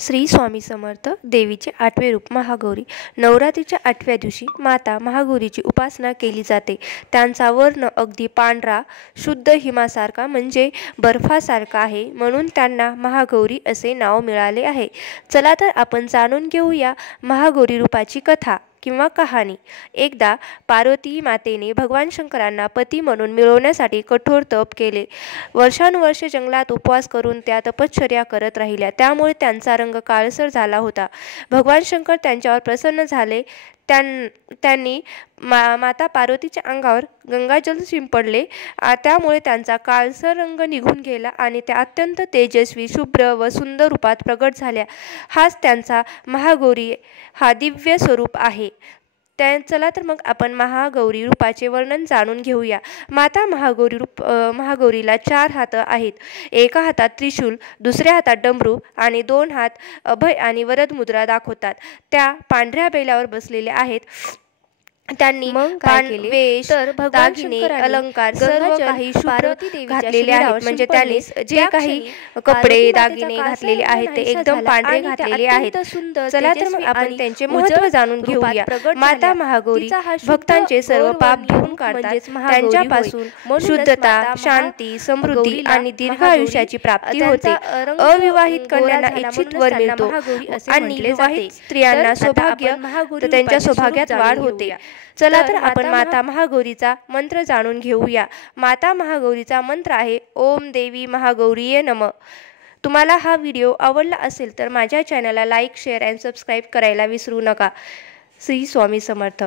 श्री स्वामी समर्थ. देवीचे 8वे रूप महागौरी. नवरात्रीच्या 8व्या दिवशी माता महागौरीची उपासना केली जाते. त्यांचा वर्ण अगदी पांढरा शुद्ध हिमासारखा म्हणजे बर्फासारखा आहे, म्हणून त्यांना महागौरी असे नाव मिळाले आहे. चला तर आपण जाणून घेऊया महागौरी रूपाची कथा किंवा कहाणी. एकदा पार्वती मातेने भगवान शंकरांना पती म्हणून मिळवण्यासाठी कठोर तप केले. वर्षानुवर्षे जंगलात उपवास करून त्या तपश्चर्या करत राहिल्या. त्यामुळे त्यांचा रंग काळसर झाला होता. भगवान शंकर त्यांच्यावर प्रसन्न झाले. त्यांनी माता पार्वतीच्या अंगावर गंगाजल शिंपडले. त्यामुळे त्यांचा काळसर रंग निघून गेला आणि त्या अत्यंत तेजस्वी, शुभ्र व सुंदर रूपात प्रगट झाल्या. हाच त्यांचा महागौरी हा दिव्य स्वरूप आहे. चला तर मग आपण महागौरी रूपाचे वर्णन जाणून घेऊया. माता महागौरीला 4 हात आहेत. एका हातात त्रिशूल, दुसऱ्या हातात डमरू आणि 2 हात अभय आणि वरद मुद्रा दाखवतात. त्या पांढऱ्या बैलावर बसलेल्या आहेत. त्यांनी वेश, दागिने, अलंकार सर्व काही शुभ्र घातलेले आहेत. म्हणजे त्यांनी जे काही कपडे दागिने घातलेले आहेत ते एकदम पांढरे घातलेले आहेत. चला तर मग आपण त्यांचे महत्त्व जाणून घेऊया. माता महागौरी भक्तांचे सर्व पाप धुवून काढतात. त्यांच्यापासून शुद्धता, शांती, समृद्धी आणि दीर्घ आयुष्याची प्राप्ती होते. अविवाहित कन्यांना इच्छित वर मिळतो आणि विवाहित स्त्रियांना सौभाग्य, तर त्यांच्या सौभाग्यात वाढ होते. चला तर आपण माता महागौरीचा मंत्र जाणून घेऊया. माता महागौरीचा मंत्र आहे ओम देवी महागौरीये नमः. तुम्हाला हा व्हिडिओ आवडला असेल तर माझ्या चॅनलला लाईक, शेअर आणि सबस्क्राईब करायला विसरू नका. श्री स्वामी समर्थ.